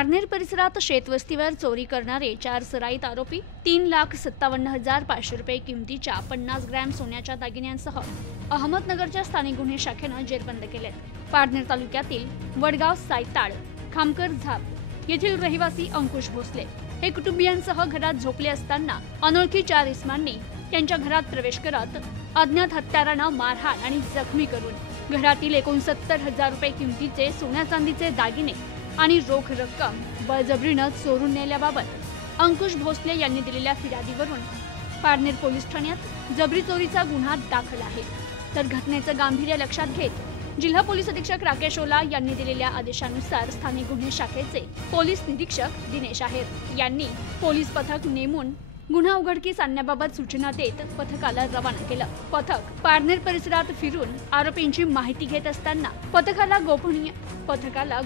पारनेर परिसरात शेतवस्तीवर चोरी करणारे 4 सराईत आरोपी 3,57,500 रुपये किमतीच्या 50 ग्रॅम सोन्याच्या दागिन्यांसह अहमदनगरच्या स्थानिक गुन्हे शाखेनं जेरबंद केले। पारनेर तालुक्यातील वडगाव सायताळ खामकर झाप येथील रहिवासी अंकुश भोसले हे कुटुंबियांसह घरात झोपले असताना अनोळखी 4 इसमांनी त्यांच्या घरात प्रवेश करत अज्ञात हत्यारानं मारहाण आणि जखमी करून घरातील 69,000 रुपये किमतीचे सोन्या चांदीचे दागिने आणि रोख रक्कम बळजबरीनं चोरून नेल्याबाबत अंकुश भोसले यांनी दिलेल्या फिर्यादीवरून पारनेर पोलीस ठाण्यात जबरी चोरीचा गुन्हा दाखल आहे। तर घटनेचं गांभीर्य लक्षात घेत जिल्हा पोलीस अधीक्षक राकेश ओला यांनी दिलेल्या आदेशानुसार स्थानिक गुन्हे शाखेचे पोलीस निरीक्षक दिनेश आहेर यांनी पोलीस पथक नेमून गुन्हा उघडकीस आणण्याबाबत सूचना देत पथकाला रवाना केलं। पथक पारनेर परिसरात फिरून आरोपींची माहिती घेत असताना पथकाला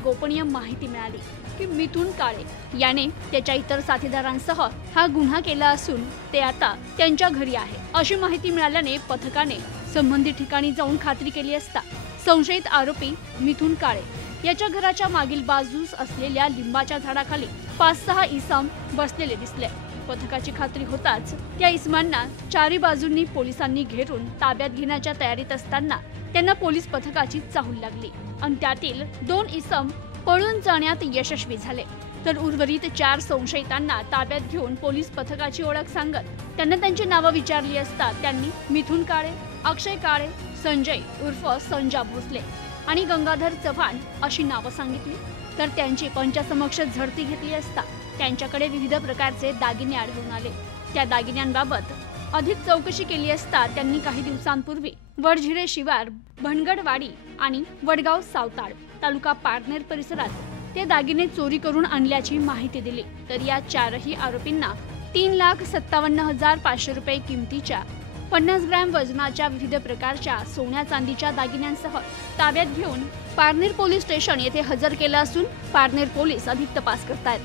गोपनीय माहिती मिळाली की मिथुन काळे याने त्याच्या इतर साथीदारांसह हा गुन्हा केला असून ते आता त्यांच्या घरी आहे अशी माहिती मिळाल्याने पथकाने संबंधित ठिकाणी जाऊन खात्री केली असता संशयित आरोपी मिथुन काळे याच्या घराच्या मागील बाजूस असलेल्या लिंबाच्या झाडाखाली 5-6 इसम बसलेले दिसले। पथकाची खात्री होताच त्या इसमांना चारी बाजूंनी पोलिसांनी घेरून ताब्यात घेण्याच्या तयारीत असताना त्यांना पोलीस पथकाची चाहूल लागली आणि त्यातील 2 इसम पळून जाण्यात यशस्वी झाले। तर उर्वरित 4 संशयितांना ताब्यात घेऊन पोलीस पथकाची ओळख सांगत त्यांना त्यांची नावं विचारली असता त्यांनी मिथुन काळे, अक्षय काळे, संजय उर्फ संजा भोसले आणि गंगाधर चव्हाण अशी नावं सांगितली। तर त्यांची पंचासमक्ष झडती घेतली असता त्यांच्याकडे विविध प्रकारचे दागिने आढळून आले। त्या दागिन्यांबाबत अधिक चौकशी केली असता त्यांनी काही दिवसांपूर्वी वडझिरे शिवार, भणगडवाडी आणि वडगाव सावताळ तालुका पारनेर परिसरात ते दागिने चोरी करून आणल्याची माहिती दिली। तर या 4ही आरोपींना 3,57,500 रुपये किमतीच्या 50 ग्रॅम वजनाच्या विविध प्रकारच्या सोन्या चांदीच्या दागिन्यांसह ताब्यात घेऊन पारनेर पोलीस स्टेशन येथे हजर केलं असून पारनेर पोलीस अधिक तपास करतायत।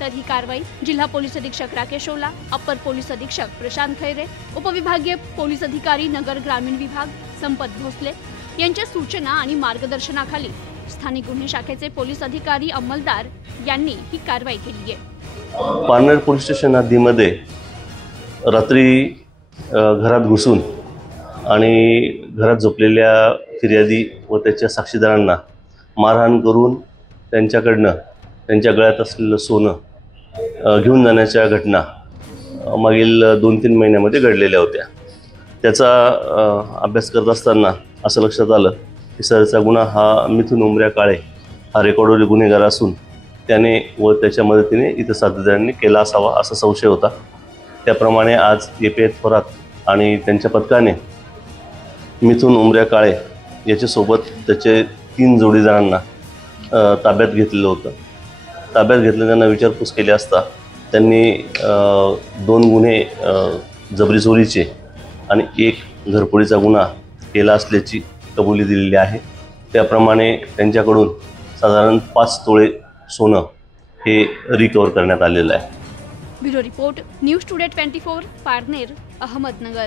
तर ही कारवाई जिल्हा पोलीस अधीक्षक राकेश ओला, अपर पोलीस अधीक्षक प्रशांत खैरे, उपविभागीय पोलीस अधिकारी नगर ग्रामीण विभाग संपत भोसले यांच्या सूचना आणि मार्गदर्शनाखाली स्थानिक गुन्हे शाखेचे पोलीस अधिकारी अंमलदार यांनी ही कारवाई केली आहे। पारनेर पोलीस स्टेशन हद्दीमध्ये रात्री घरात घुसून आणि घरात झोपलेल्या फिर्यादी व त्याच्या साक्षीदारांना मारहाण करून त्यांच्याकडनं त्यांच्या गळ्यात असलेलं सोनं घेऊन जाण्याच्या घटना मागील 2-3 महिन्यामध्ये घडलेल्या होत्या। त्याचा अभ्यास करत असताना असं लक्षात आलं की सदरचा गुन्हा हा मिथुन उमऱ्या काळे हा रेकॉर्डवरील गुन्हेगार असून त्याने व त्याच्या मदतीने इतर साथीदारांनी केला असावा असा संशय होता। त्याप्रमाणे आज API थोरात आणि त्यांच्या पथकाने मिथुन उमऱ्या काळे याच्यासोबत त्याचे 3 जोडीदारांना ताब्यात घेतलेलं होतं। ताब्यात घेतलं त्यांना विचारपूस केली असता त्यांनी 2 गुन्हे जबरी चोरीचे आणि 1 घरफोडीचा गुन्हा केला असल्याची कबुली दिलेली आहे। त्याप्रमाणे त्यांच्याकडून साधारण 5 तोळे सोनं हे रिकव्हर करण्यात आलेलं आहे। Bureau report news today 24 Parner Ahmednagar.